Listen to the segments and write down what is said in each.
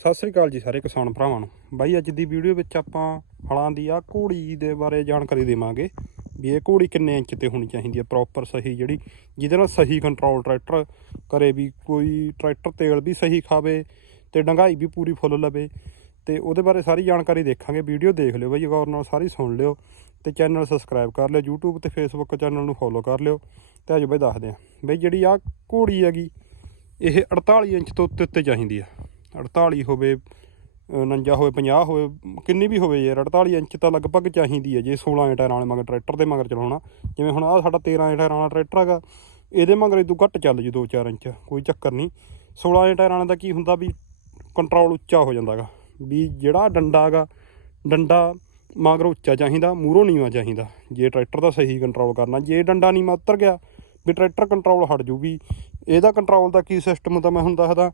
ਸਤਿ ਸ੍ਰੀ ਅਕਾਲ ਜੀ ਸਾਰੇ ਕਿਸਾਨ ਭਰਾਵਾਂ ਨੂੰ। ਬਾਈ, ਅੱਜ ਦੀ ਵੀਡੀਓ ਵਿੱਚ ਆਪਾਂ ਹਲਾਂ ਦੀ ਆ ਘੋੜੀ ਦੇ ਬਾਰੇ ਜਾਣਕਾਰੀ ਦੇਵਾਂਗੇ ਵੀ ਇਹ ਘੋੜੀ ਕਿੰਨੇ ਇੰਚ ਤੇ ਹੋਣੀ ਚਾਹੀਦੀ ਹੈ ਪ੍ਰੋਪਰ ਸਹੀ ਜਿਹੜੀ ਜਿਹਦੇ ਨਾਲ ਸਹੀ ਕੰਟਰੋਲ ਟਰੈਕਟਰ ਕਰੇ ਵੀ ਕੋਈ ਟਰੈਕਟਰ ਤੇਲ ਵੀ ਸਹੀ ਖਾਵੇ ਤੇ ਡੰਗਾਈ ਵੀ ਪੂਰੀ ਫੁੱਲ ਲਵੇ। ਤੇ ਉਹਦੇ ਬਾਰੇ ਸਾਰੀ ਜਾਣਕਾਰੀ ਦੇਖਾਂਗੇ। ਵੀਡੀਓ ਦੇਖ ਲਿਓ ਬਾਈ, ਗੌਰ ਨਾਲ ਸਾਰੀ ਸੁਣ ਲਿਓ ਤੇ ਚੈਨਲ ਸਬਸਕ੍ਰਾਈਬ ਕਰ ਲਿਓ, YouTube ਤੇ Facebook ਚੈਨਲ ਨੂੰ ਫੋਲੋ ਕਰ ਲਿਓ ਤੇ ਅੱਜ ਬਾਈ ਦੱਸਦੇ ਆਂ ਬਈ, ਜਿਹੜੀ ਆ ਘੋੜੀ ਹੈਗੀ, ਇਹ 48 ਇੰਚ ਤੋਂ ਉੱਤੇ ਉੱਤੇ ਚਾਹੀਦੀ ਆ 48 ਹੋਵੇ 49 ਹੋਵੇ 50 ਹੋਵੇ, ਕਿੰਨੀ ਵੀ ਹੋਵੇ ਯਾਰ 48 ਇੰਚ ਤਾਂ ਲਗਭਗ ਚਾਹੀਦੀ ਹੈ ਜੇ 16 ਟਾਇਰਾਂ ਵਾਲੇ ਮਗਰ ਟਰੈਕਟਰ ਦੇ ਮਗਰ ਚਲਾਉਣਾ। ਜਿਵੇਂ ਹੁਣ ਆਹ ਸਾਡਾ 13 ਟਾਇਰਾਂ ਵਾਲਾ ਟਰੈਕਟਰ ਹੈਗਾ, ਇਹਦੇ ਮਗਰ ਇਦੋਂ ਘੱਟ ਚੱਲ ਜੂ 2-4 ਇੰਚ, ਕੋਈ ਚੱਕਰ ਨਹੀਂ। 16 ਟਾਇਰਾਂ ਵਾਲਾ ਦਾ ਕੀ ਹੁੰਦਾ ਵੀ ਕੰਟਰੋਲ ਉੱਚਾ ਹੋ ਜਾਂਦਾਗਾ ਵੀ ਜਿਹੜਾ ਡੰਡਾ ਹੈਗਾ, ਡੰਡਾ ਮਗਰ ਉੱਚਾ ਚਾਹੀਦਾ, ਮੂਹਰੋਂ ਨੀਵਾਂ ਚਾਹੀਦਾ। ਜੇ ਟਰੈਕਟਰ ਦਾ ਸਹੀ ਕੰਟਰੋਲ ਕਰਨਾ, ਜੇ ਡੰਡਾ ਨੀਵਾਂ ਉਤਰ ਗਿਆ, ਵੀ ਟਰੈਕਟਰ ਕੰਟਰੋਲ ਹਟ ਜੂ, ਵੀ ਇਹਦਾ ਕੰਟਰੋਲ ਦਾ ਕੀ ਸਿਸਟਮ ਤਾਂ ਮੈਂ ਹੁਣ ਦੱਸਦਾ।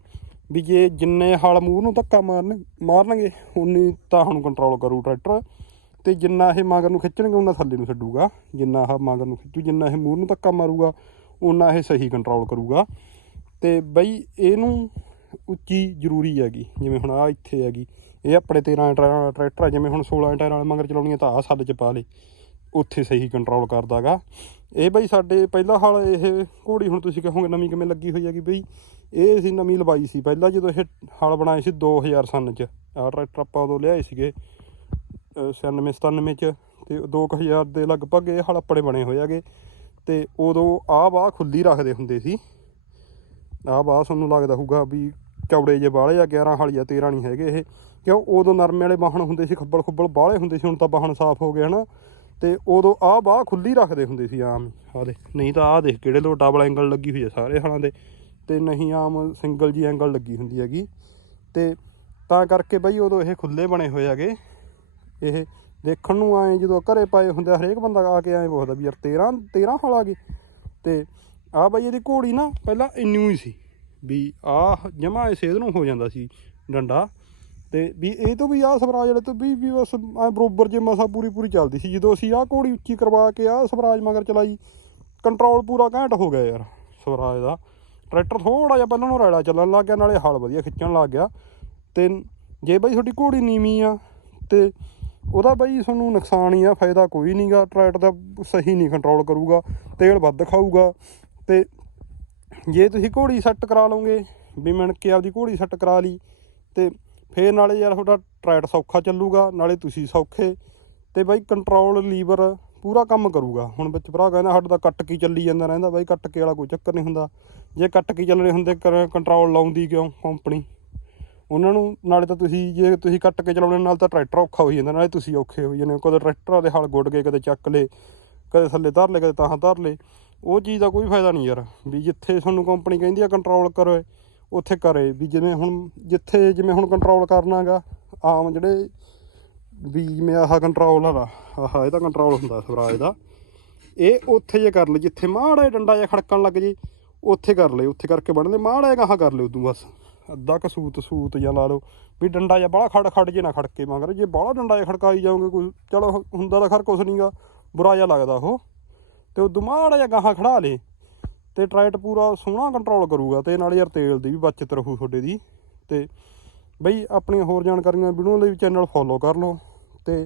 ਵੀ ਜੇ ਜਿੰਨੇ ਹਲ ਮੂੰਹ ਨੂੰ ਧੱਕਾ ਮਾਰਨ, ਮਾਰਨਗੇ, ਉਨੀ ਤਾਂ ਹੁਣ ਕੰਟਰੋਲ ਕਰੂ ਟਰੈਕਟਰ ਤੇ ਜਿੰਨਾ ਇਹ ਮਗਰ ਨੂੰ ਖਿੱਚਣਗੇ ਉਹਨਾਂ ਥੱਲੇ ਨੂੰ ਛੱਡੂਗਾ। ਜਿੰਨਾ ਆਹ ਮਗਰ ਨੂੰ ਖਿੱਚੂ, ਜਿੰਨਾ ਇਹ ਮੂੰਹ ਨੂੰ ਧੱਕਾ ਮਾਰੂਗਾ ਉਹਨਾਂ ਇਹ ਸਹੀ ਕੰਟਰੋਲ ਕਰੂਗਾ। ਤੇ ਬਈ ਇਹਨੂੰ ਉੱਚੀ ਜ਼ਰੂਰੀ ਹੈਗੀ, ਜਿਵੇਂ ਹੁਣ ਆ ਇੱਥੇ ਹੈਗੀ। ਇਹ ਆਪਣੇ 13 ਟਾਇਰਾਂ ਟਰੈਕਟਰ ਆ, ਜਿਵੇਂ ਹੁਣ 16 ਟਾਇਰਾਂ ਵਾਲੇ ਮਗਰ ਚਲਾਉਣੀ ਆ ਤਾਂ ਆ ਸੱਦ ਚ ਪਾ ਲੇ। ਉੱਥੇ ਸਹੀ ਕੰਟਰੋਲ ਕਰਦਾਗਾ। ਇਹ ਬਈ ਸਾਡੇ ਪਹਿਲਾ ਹਾਲ ਇਹ ਘੋੜੀ ਹੁਣ ਤੁਸੀਂ ਕਹੋਗੇ ਨਵੀਂ ਕਿਵੇਂ ਲੱਗੀ ਹੋਈ ਹੈਗੀ ਬਈ? ਇਹ ਅਸੀਂ ਨਵੀਂ ਲਵਾਈ ਸੀ ਪਹਿਲਾਂ ਜਦੋਂ ਇਹ ਹਲ ਬਣਾਏ ਸੀ 2000 ਸਨ ਚ। ਆ ਟਰੈਕਟਰ ਆਪਾਂ ਉਦੋਂ ਲਿਆਏ ਸੀਗੇ 96 97 ਚ ਤੇ 2000 ਦੇ ਲਗਭਗ ਇਹ ਹਲ ਆਪਣੇ ਬਣੇ ਹੋਏ ਹੈਗੇ। ਤੇ ਉਦੋਂ ਆਹ ਬਾਹ ਖੁੱਲੀ ਰੱਖਦੇ ਹੁੰਦੇ ਸੀ। ਆਹ ਬਾਹ ਤੁਹਾਨੂੰ ਲੱਗਦਾ ਹੋਊਗਾ ਵੀ ਚੌੜੇ ਜੇ ਬਾਹਲੇ ਆ 11 ਹਾਲੀ ਆ 13 ਨਹੀਂ ਹੈਗੇ ਇਹ। ਕਿਉਂ? ਉਦੋਂ ਨਰਮੇ ਵਾਲੇ ਵਾਹਣ ਹੁੰਦੇ ਸੀ, ਖੱਬਲ ਖੁੱਬਲ ਬਾਹਲੇ ਹੁੰਦੇ ਸੀ, ਹੁਣ ਤਾਂ ਵਾਹਣ ਸਾਫ਼ ਹੋ ਗਏ ਹਨਾ। ਤੇ ਉਦੋਂ ਆਹ ਬਾਹ ਖੁੱਲੀ ਰੱਖਦੇ ਹੁੰਦੇ ਸੀ ਆਮ ਆਹ ਦੇ ਨਹੀਂ ਤਾਂ ਆਹ ਦੇਖ ਕਿਹੜੇ ਲੋਟਾ ਵਾਲਾ ਐਂਗਲ ਲੱਗੀ ਹੋਈ ਹੈ ਸਾਰੇ ਹਾਲਾਂ ਦੇ। ਤੇ ਨਹੀਂ ਆਮ ਸਿੰਗਲ ਜੀ ਐਂਗਲ ਲੱਗੀ ਹੁੰਦੀ ਹੈਗੀ। ਤੇ ਤਾਂ ਕਰਕੇ ਬਈ ਉਦੋਂ ਇਹ ਖੁੱਲੇ ਬਣੇ ਹੋਏ ਹੈਗੇ। ਇਹ ਦੇਖਣ ਨੂੰ ਆਏ ਜਦੋਂ ਘਰੇ ਪਾਏ ਹੁੰਦੇ ਹਰੇਕ ਬੰਦਾ ਆ ਕੇ ਐਂ ਪੁੱਛਦਾ ਵੀ ਯਾਰ 13 13 ਹਲ ਆ ਗਏ ਤੇ ਆਹ ਬਈ ਇਹਦੀ ਘੋੜੀ ਨਾ ਪਹਿਲਾਂ ਇੰਨੂ ਹੀ ਸੀ ਵੀ ਆਹ ਜਮਾ ਇਸ ਨੂੰ ਹੋ ਜਾਂਦਾ ਸੀ ਡੰਡਾ। ਤੇ ਵੀ ਇਹ ਤੋਂ ਵੀ ਆਹ ਸਵਰਾਜ ਵਾਲੇ ਤੋਂ ਵੀ ਵੀ ਬਸ ਐਂ ਬਰੋਬਰ ਜੇ ਮਸਾ ਪੂਰੀ ਪੂਰੀ ਚੱਲਦੀ ਸੀ। ਜਦੋਂ ਅਸੀਂ ਆਹ ਘੋੜੀ ਉੱਚੀ ਕਰਵਾ ਕੇ ਆਹ ਸਵਰਾਜ ਮਗਰ ਚਲਾਈ ਕੰਟਰੋਲ ਪੂਰਾ ਘੈਂਟ ਹੋ ਗਿਆ ਯਾਰ ਸਵਰਾਜ ਦਾ। ਟਰੈਕਟਰ ਥੋੜਾ ਜਿਹਾ ਪਹਿਲਾਂ ਨੂੰ ਰੈਲਾ ਚੱਲਣ ਲੱਗ ਗਿਆ, ਨਾਲੇ ਹਲ ਵਧੀਆ ਖਿੱਚਣ ਲੱਗ ਗਿਆ। ਤੇ ਜੇ ਬਈ ਤੁਹਾਡੀ ਘੋੜੀ ਨੀਵੀਂ ਆ, ਤੇ ਉਹਦਾ ਬਈ ਤੁਹਾਨੂੰ ਨੁਕਸਾਨ ਹੀ ਆ, ਫਾਇਦਾ ਕੋਈ ਨਹੀਂਗਾ ਟਰੈਕਟਰ ਦਾ ਸਹੀ ਨਹੀਂ ਕੰਟਰੋਲ ਕਰੂਗਾ, ਤੇਲ ਵੱਧ ਖਾਊਗਾ। ਤੇ ਜੇ ਤੁਸੀਂ ਘੋੜੀ ਸੈੱਟ ਕਰਾ ਲਓਗੇ, ਵੀ ਮਿਣ ਕੇ ਆਪਦੀ ਘੋੜੀ ਸੈੱਟ ਕਰਾ ਲਈ, ਤੇ ਫੇਰ ਨਾਲੇ ਯਾਰ ਤੁਹਾਡਾ ਟਰੈਕਟਰ ਸੌਖਾ ਚੱਲੂਗਾ, ਨਾਲੇ ਤੁਸੀਂ ਸੌਖੇ ਤੇ ਬਾਈ ਕੰਟਰੋਲ ਲੀਵਰ ਪੂਰਾ ਕੰਮ ਕਰੂਗਾ। ਹੁਣ ਵਿੱਚ ਭਰਾ ਕਹਿੰਦਾ ਸਾਡਾ ਤਾਂ ਕੱਟ ਕੀ ਚੱਲੀ ਜਾਂਦਾ ਰਹਿੰਦਾ, ਬਾਈ ਕੱਟ ਕੇ ਵਾਲਾ ਕੋਈ ਚੱਕਰ ਨਹੀਂ ਹੁੰਦਾ। ਜੇ ਕੱਟ ਕੀ ਚੱਲਣੇ ਹੁੰਦੇ ਕੰਟਰੋਲ ਲਾਉਂਦੀ ਕਿਉਂ ਕੰਪਨੀ ਉਹਨਾਂ ਨੂੰ ਨਾਲੇ ਤਾਂ ਤੁਸੀਂ ਜੇ ਤੁਸੀਂ ਕੱਟ ਕੇ ਚਲਾਉਣੇ, ਨਾਲ ਤਾਂ ਟਰੈਕਟਰ ਔਖਾ ਹੋਈ ਜਾਂਦਾ, ਨਾਲੇ ਤੁਸੀਂ ਔਖੇ ਹੋਈ ਜਾਂਦੇ ਹੋ। ਕਦੇ ਟਰੈਕਟਰਾਂ ਦੇ ਹਲ ਗੁੱਡ ਗਏ, ਕਦੇ ਚੱਕ ਲੇ ਕਦੇ ਥੱਲੇ ਧਰ ਲੇ ਕਦੇ ਤਾਂ ਧਰ ਲੇ ਉਹ ਚੀਜ਼ ਦਾ ਕੋਈ ਫਾਇਦਾ ਨਹੀਂ ਯਾਰ, ਵੀ ਜਿੱਥੇ ਤੁਹਾਨੂੰ ਕੰਪਨੀ ਕਹਿੰਦੀ ਆ ਕੰਟਰੋਲ ਕਰੋ ਉੱਥੇ ਕਰੇ ਵੀ ਜਿਵੇਂ ਹੁਣ ਜਿੱਥੇ ਜਿਵੇਂ ਹੁਣ ਕੰਟਰੋਲ ਕਰਨਾਗਾ, ਆਮ ਜਿਹੜੇ ਵੀ ਜਿਵੇਂ ਆਹ ਕੰਟਰੋਲ ਵਾਲਾ, ਆਹ ਇਹਦਾ ਕੰਟਰੋਲ ਹੁੰਦਾ ਸਵਰਾਜ ਦਾ, ਇਹ ਉੱਥੇ ਜੇ ਕਰ ਲੈ, ਜਿੱਥੇ ਮਾੜਾ ਜਿਹਾ ਡੰਡਾ ਜਿਹਾ ਖੜਕਣ ਲੱਗ ਜੇ, ਉੱਥੇ ਕਰ ਲੈ, ਉੱਥੇ ਕਰਕੇ ਬਣਦੇ ਮਾੜਾ ਜਿਹਾ ਗਾਹਾਂ ਕਰ ਲਿਓ ਉਦੋਂ ਬਸ। ਅੱਧਾ ਕ ਸੂਤ ਸੂਤ ਜਾਂ ਲਾ ਲਓ, ਵੀ ਡੰਡਾ ਜਿਹਾ ਬਾਹਲਾ ਖੜ ਖੜ ਜੇ ਨਾ ਖੜਕੇ ਮਗਰ, ਜੇ ਬਾਹਲਾ ਡੰਡਾ ਜਿਹਾ ਖੜਕਾਈ ਜਾਓਗੇ ਕੋਈ, ਚਲੋ ਹੁੰਦਾ ਤਾਂ ਖਰ ਕੁਛ ਨਹੀਂਗਾ ਬੁਰਾ ਜਿਹਾ ਲੱਗਦਾ ਉਹ। ਤੇ ਉਦੋਂ ਮਾੜਾ ਜਿਹਾ ਗਾਹਾਂ ਖੜਾ ਲੇ। ਤੇ ਟਰੈਕਟ ਪੂਰਾ ਸੋਹਣਾ ਕੰਟਰੋਲ ਕਰੂਗਾ ਤੇ ਨਾਲ ਯਾਰ ਤੇਲ ਦੀ ਵੀ ਬਚਤ ਰਹੂ ਤੁਹਾਡੇ ਦੀ। ਤੇ ਬਈ ਆਪਣੀਆਂ ਹੋਰ ਜਾਣਕਾਰੀਆਂ ਵੀਡੀਓ ਲਈ ਚੈਨਲ ਫੋਲੋ ਕਰ ਲਓ। ਤੇ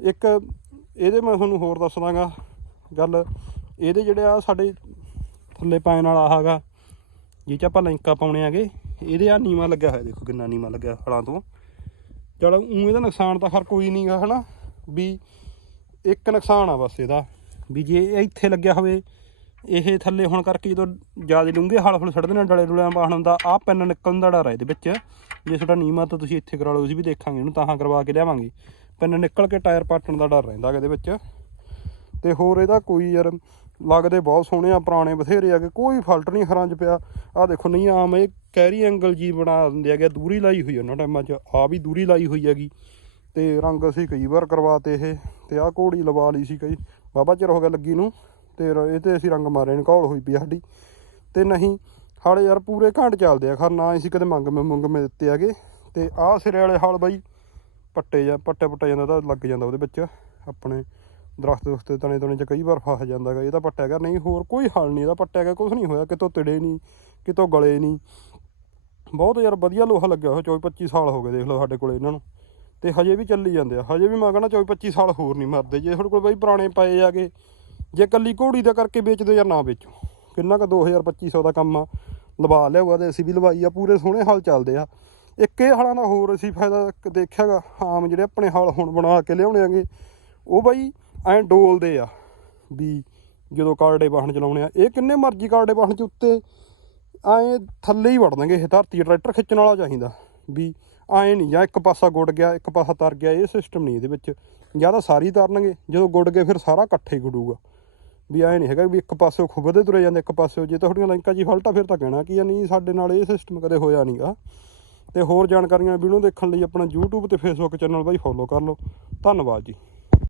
ਇੱਕ ਇਹਦੇ ਮੈਂ ਤੁਹਾਨੂੰ ਹੋਰ ਦੱਸ ਦਾਂਗਾ ਗੱਲ, ਇਹਦੇ ਜਿਹੜੇ ਆ ਸਾਡੇ ਥੱਲੇ ਪਾਇਨ ਵਾਲਾ ਆਹਾਗਾ ਜਿਹ ਚ ਆਪਾਂ ਲਿੰਕਾਂ ਪਾਉਣੇ ਆਗੇ, ਇਹਦੇ ਆ ਨੀਵਾ ਲੱਗਿਆ ਹੋਇਆ, ਦੇਖੋ ਕਿੰਨਾ ਨੀਵਾ ਲੱਗਿਆ ਹਲਾਂ ਤੋਂ। ਚਲ ਉਹ ਇਹਦਾ ਨੁਕਸਾਨ ਤਾਂ ਖਰ ਕੋਈ ਨਹੀਂਗਾ ਹਨਾ? ਵੀ ਇੱਕ ਨੁਕਸਾਨ ਆ ਬਸ ਇਹਦਾ, ਵੀ ਜੇ ਇਹ ਇੱਥੇ ਲੱਗਿਆ ਹੋਵੇ ਇਹ ਥੱਲੇ ਹੁਣ ਕਰਕੇ ਜਦੋਂ ਜ਼ਿਆਦਾ ਡੂੰਘੇ ਹਲ ਫੁੱਲ ਛੱਡਦੇ ਨੇ ਡਲੇ ਡੁਲਿਆਂ ਬਾਹਣ ਹੁੰਦਾ ਆਹ ਪੈਨ ਨਿਕਲਣ ਦਾ ਡਰ ਹੈ ਇਹਦੇ ਵਿੱਚ। ਜੇ ਤੁਹਾਡਾ ਨੀਮਾ ਤਾਂ ਤੁਸੀਂ ਇੱਥੇ ਕਰਾ ਲਓ, ਅਸੀਂ ਵੀ ਦੇਖਾਂਗੇ ਇਹਨੂੰ, ਤਾਂ ਕਰਵਾ ਕੇ ਲਿਆਵਾਂਗੇ। ਪੈਨ ਨਿਕਲ ਕੇ ਟਾਇਰ ਪਾਟਣ ਦਾ ਡਰ ਰਹਿੰਦਾ ਇਹਦੇ ਵਿੱਚ। ਤੇ ਹੋਰ ਇਹਦਾ ਕੋਈ ਯਾਰ, ਲੱਗਦੇ ਬਹੁਤ ਸੋਹਣੇ ਆ, ਪੁਰਾਣੇ ਬਥੇਰੇ ਆਗੇ ਕੋਈ ਫਾਲਟ ਨਹੀਂ ਹਰਾਂ 'ਚ ਪਿਆ। ਆ ਦੇਖੋ, ਨਹੀਂ, ਆਮ ਇਹ ਕੈਰੀ ਐਂਗਲ ਜੀ ਬਣਾ ਦਿੰਦੇ ਹੈਗੇ ਦੂਰੀ ਲਾਈ ਹੋਈ ਉਹਨਾਂ ਟਾਈਮਾਂ 'ਚ। ਆ ਵੀ ਦੂਰੀ ਲਾਈ ਹੋਈ ਹੈਗੀ। ਤੇ ਰੰਗ ਅਸੀਂ ਕਈ ਵਾਰ ਕਰਵਾਤੇ ਇਹ, ਤੇ ਆਹ ਘੋੜੀ ਲਵਾ ਲਈ ਸੀ ਕਈ। ਬਾਬਾ ਚਿਰ ਹੋ ਗਿਆ ਲੱਗੀ ਨੂੰ। ਤੇ ਰ- ਇਹ ਤੇ ਅਸੀਂ ਰੰਗ ਮਾਰੇ ਨੇ, ਘੋਲ ਹੋਈ ਪਈ ਆ ਸਾਡੀ। ਤੇ ਨਹੀਂ, ਹਾਲੇ ਯਾਰ ਪੂਰੇ ਘੰਟ ਚੱਲਦੇ ਆ ਖਰ, ਨਾ ਅਸੀਂ ਕਦੇ ਮੰਗ ਮੇ ਮੁੰਗ ਮੇ ਦਿੱਤੇ ਹੈਗੇ। ਤੇ ਆਹ ਸਿਰੇ ਵਾਲੇ ਹਾਲ ਬਾਈ, ਪੱਟੇ ਜਾਂ, ਪੱਟੇ ਪੱਟੇ ਜਾਂਦਾ ਤਾਂ ਲੱਗ ਜਾਂਦਾ ਉਹਦੇ ਵਿੱਚ। ਆਪਣੇ ਦਰਖਤ ਦਰਖਤ ਤਣੇ ਤਣੇ ਚ ਕਈ ਵਾਰ ਫਸ ਜਾਂਦਾ ਗਾ ਇਹਦਾ ਪੱਟਿਆ ਗਿਆ। ਨਹੀਂ, ਹੋਰ ਕੋਈ ਹੱਲ ਨਹੀਂ ਇਹਦਾ ਪੱਟਿਆ ਗਿਆ ਕੁਝ ਨਹੀਂ ਹੋਇਆ, ਕਿਤੋਂ ਤਿੜੇ ਨਹੀਂ, ਕਿਤੋਂ ਗਲੇ ਨਹੀਂ। ਬਹੁਤ ਯਾਰ ਵਧੀਆ ਲੋਹਾ ਲੱਗਿਆ ਹੋਇਆ 24 25 ਸਾਲ ਹੋ ਗਏ ਦੇਖ ਲਓ ਸਾਡੇ ਕੋਲ ਇਹਨਾਂ ਨੂੰ। ਤੇ ਹਜੇ ਵੀ ਚੱਲੀ ਜਾਂਦੇ ਆ, ਹਜੇ ਵੀ ਮੈਂ ਕਹਿੰਦਾ 24 25 ਸਾਲ ਹੋਰ ਨਹੀਂ ਮਰਦੇ। ਜੇ ਤੁਹਾਡੇ ਕੋਲ ਬਈ ਪੁਰਾਣੇ ਪਏ ਆਗੇ ਜੇ ਕੱਲੀ ਘੋੜੀ ਦਾ ਕਰਕੇ ਵੇਚਦੇ ਜਾਂ ਨਾ ਵੇਚੋ। ਕਿੰਨਾ ਕੁ 2000 2500 ਦਾ ਕੰਮ ਆ। ਲਵਾ ਲਿਆਊਗਾ ਤੇ ਅਸੀਂ ਵੀ ਲਵਾਈ ਆ, ਪੂਰੇ ਸੋਹਣੇ ਹਾਲ ਚੱਲਦੇ ਆ। ਇੱਕ ਇਹ ਹਾਲਾਂ ਦਾ ਹੋਰ ਅਸੀਂ ਫਾਇਦਾ ਇੱਕ ਦੇਖਿਆਗਾ, ਆਮ ਜਿਹੜੇ ਆਪਣੇ ਹਾਲ ਹੁਣ ਬਣਾ ਕੇ ਲਿਆਉਣੇ ਆਗੇ, ਉਹ ਬਾਈ ਐਂ ਡੋਲਦੇ ਆ ਵੀ ਜਦੋਂ ਕਾਰਡੇ ਵਾਹਨ ਚਲਾਉਣੇ ਆ, ਇਹ ਕਿੰਨੇ ਮਰਜ਼ੀ ਕਾਰਡੇ ਵਾਹਨ ਚ ਉੱਤੇ ਐਂ ਥੱਲੇ ਹੀ ਵੜਨਗੇ, ਇਹ ਧਰਤੀ ਟਰੈਕਟਰ ਖਿੱਚਣ ਵਾਲਾ ਚਾਹੀਦਾ ਵੀ ਐਂ ਨਹੀਂ, ਜਾਂ ਇੱਕ ਪਾਸਾ ਗੁੱਡ ਗਿਆ, ਇੱਕ ਪਾਸਾ ਤਰ ਗਿਆ, ਇਹ ਸਿਸਟਮ ਨਹੀਂ ਇਹਦੇ ਵਿੱਚ। ਜਾਂ ਤਾਂ ਸਾਰੀ ਤਰਨਗੇ, ਜਦੋਂ ਗੁੱਡ ਗਏ ਫਿਰ ਸਾਰਾ ਇਕੱਠੇ ਹੀ ਗੁੱਡੂਗਾ। ਵੀ ਐਂ ਨਹੀਂ ਹੈਗਾ ਵੀ ਇੱਕ ਪਾਸੇ ਖੁੱਬਦੇ ਤੁਰੇ ਜਾਂਦੇ, ਇੱਕ ਪਾਸੇ ਜੇ ਤੁਹਾਡੀਆਂ ਲਿੰਕਾਂ ਜੀ ਫਲਟਾ, ਫਿਰ ਤਾਂ ਕਹਿਣਾ ਕੀ ਆ, ਨਹੀਂ, ਸਾਡੇ ਨਾਲ ਇਹ ਸਿਸਟਮ ਕਦੇ ਹੋਇਆ ਨਹੀਂਗਾ ਤੇ ਹੋਰ ਜਾਣਕਾਰੀਆਂ ਵੀਡੀਓ ਦੇਖਣ ਲਈ ਆਪਣਾ YouTube ਤੇ Facebook ਚੈਨਲ ਬਾਈ ਫੋਲੋ ਕਰ ਲਓ। ਧੰਨਵਾਦ ਜੀ।